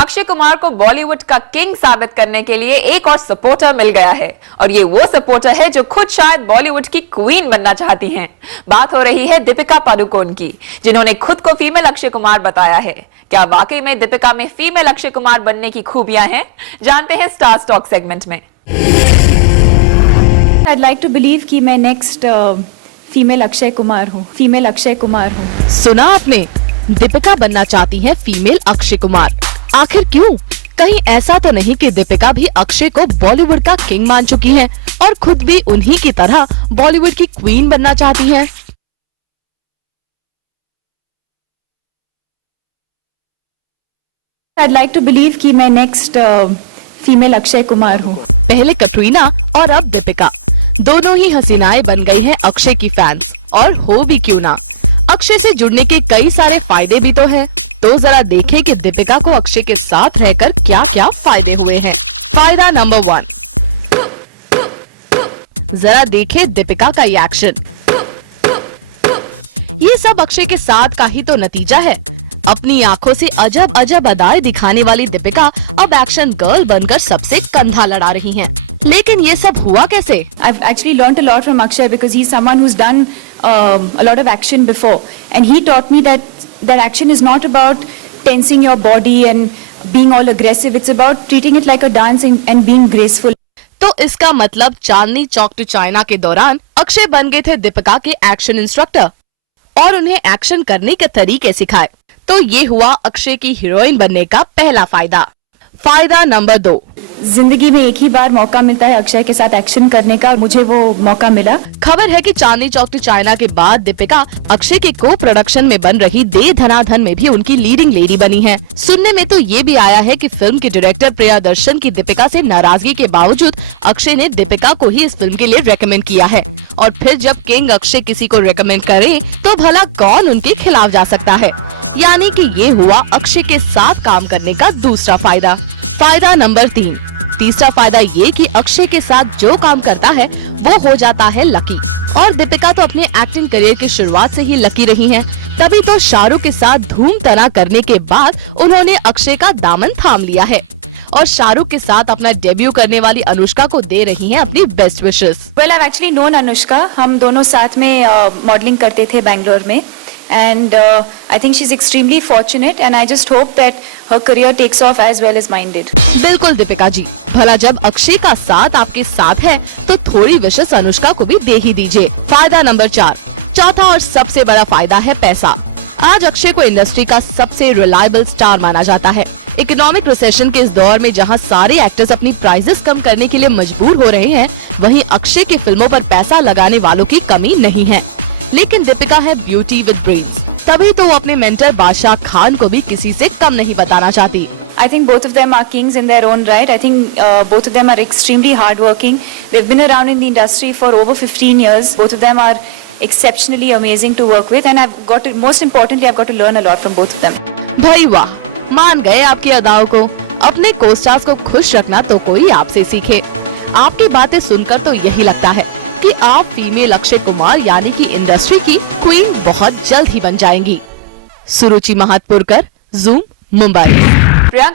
अक्षय कुमार को बॉलीवुड का किंग साबित करने के लिए एक और सपोर्टर मिल गया है और ये वो सपोर्टर है जो खुद शायद बॉलीवुड की क्वीन बनना चाहती हैं। बात हो रही है दीपिका पादुकोण की, जिन्होंने खुद को फीमेल अक्षय कुमार बताया है। क्या वाकई में दीपिका में फीमेल अक्षय कुमार बनने की खूबियां हैं? जानते हैं स्टार टॉक सेगमेंट में। I'd like to believe कि मैं नेक्स्ट फीमेल अक्षय कुमार हूँ, फीमेल अक्षय कुमार हूँ। सुना आपने, दीपिका बनना चाहती है फीमेल अक्षय कुमार। आखिर क्यों? कहीं ऐसा तो नहीं कि दीपिका भी अक्षय को बॉलीवुड का किंग मान चुकी हैं और खुद भी उन्हीं की तरह बॉलीवुड की क्वीन बनना चाहती हैं? I'd like to believe कि मैं नेक्स्ट फीमेल अक्षय कुमार हूँ। पहले कटरीना और अब दीपिका, दोनों ही हसीनाएं बन गई हैं अक्षय की फैंस। और हो भी क्यों ना, अक्षय से जुड़ने के कई सारे फायदे भी तो हैं। तो जरा देखें कि दीपिका को अक्षय के साथ रहकर क्या क्या फायदे हुए हैं। फायदा नंबर 1, जरा देखें दीपिका का ये एक्शन। ये सब अक्षय के साथ का ही तो नतीजा है। अपनी आंखों से अजब अजब अदाएं दिखाने वाली दीपिका अब एक्शन गर्ल बनकर सबसे कंधा लड़ा रही हैं। लेकिन ये सब हुआ कैसे? I've actually learnt a lot from Akshay because he's someone who's done a lot of action before, and he taught me that action is not about tensing your body and being all aggressive. It's about treating it like a dance and being graceful. तो इसका मतलब Chandni Chowk to China के दौरान अक्षय बन गए थे दीपिका के action instructor और उन्हें एक्शन करने के तरीके सिखाए। तो ये हुआ अक्षय की हीरोइन बनने का पहला फायदा। फायदा नंबर 2, जिंदगी में एक ही बार मौका मिलता है अक्षय के साथ एक्शन करने का, और मुझे वो मौका मिला। खबर है कि चांदनी चौक टू चाइना के बाद दीपिका अक्षय के को प्रोडक्शन में बन रही दे धनाधन में भी उनकी लीडिंग लेडी बनी है। सुनने में तो ये भी आया है कि फिल्म के डायरेक्टर प्रियदर्शन की दीपिका से नाराजगी के बावजूद अक्षय ने दीपिका को ही इस फिल्म के लिए रेकमेंड किया है। और फिर जब किंग अक्षय किसी को रेकमेंड करे तो भला कौन उनके खिलाफ जा सकता है। यानी कि ये हुआ अक्षय के साथ काम करने का दूसरा फायदा। फायदा नंबर 3, तीसरा फायदा ये कि अक्षय के साथ जो काम करता है वो हो जाता है लकी। और दीपिका तो अपने एक्टिंग करियर की शुरुआत से ही लकी रही हैं। तभी तो शाहरुख के साथ धूम तना करने के बाद उन्होंने अक्षय का दामन थाम लिया है और शाहरुख के साथ अपना डेब्यू करने वाली अनुष्का को दे रही हैं अपनी best wishes. Well, I've actually known Anushka, हम दोनों साथ में मॉडलिंग करते थे बैंगलोर में, and I think she's extremely fortunate and I just hope that her career takes off as well as mine did. बिल्कुल दीपिका जी, भला जब अक्षय का साथ आपके साथ है तो थोड़ी विशेष अनुष्का को भी दे ही दीजिए। फायदा नंबर 4, चौथा और सबसे बड़ा फायदा है पैसा। आज अक्षय को इंडस्ट्री का सबसे रिलायबल स्टार माना जाता है। इकोनॉमिक रिसेशन के इस दौर में जहां सारे एक्टर्स अपनी प्राइसेस कम करने के लिए मजबूर हो रहे हैं, वहीं अक्षय की फिल्मों पर पैसा लगाने वालों की कमी नहीं है। लेकिन दीपिका है ब्यूटी विद ब्रेन्स, तभी तो वो अपने मेंटर बादशाह खान को भी किसी से कम नहीं बताना चाहती। I think both of them are kings in their own right. I think both of them are extremely hardworking. They've been around in the industry for over 15 years. Both of them are exceptionally amazing to work with, and most importantly, I've got to learn a lot from both of them. भाई वाह, मान गए आपकी अदाओं को। अपने co-stars को खुश रखना तो कोई आपसे सीखे। आपकी बातें सुनकर तो यही लगता है कि आप फीमेल अक्षय कुमार यानी कि इंडस्ट्री की क्वीन बहुत जल्द ही बन जाएंगी। सुरुचि महातपुरकर, ज़ूम, मुंबई।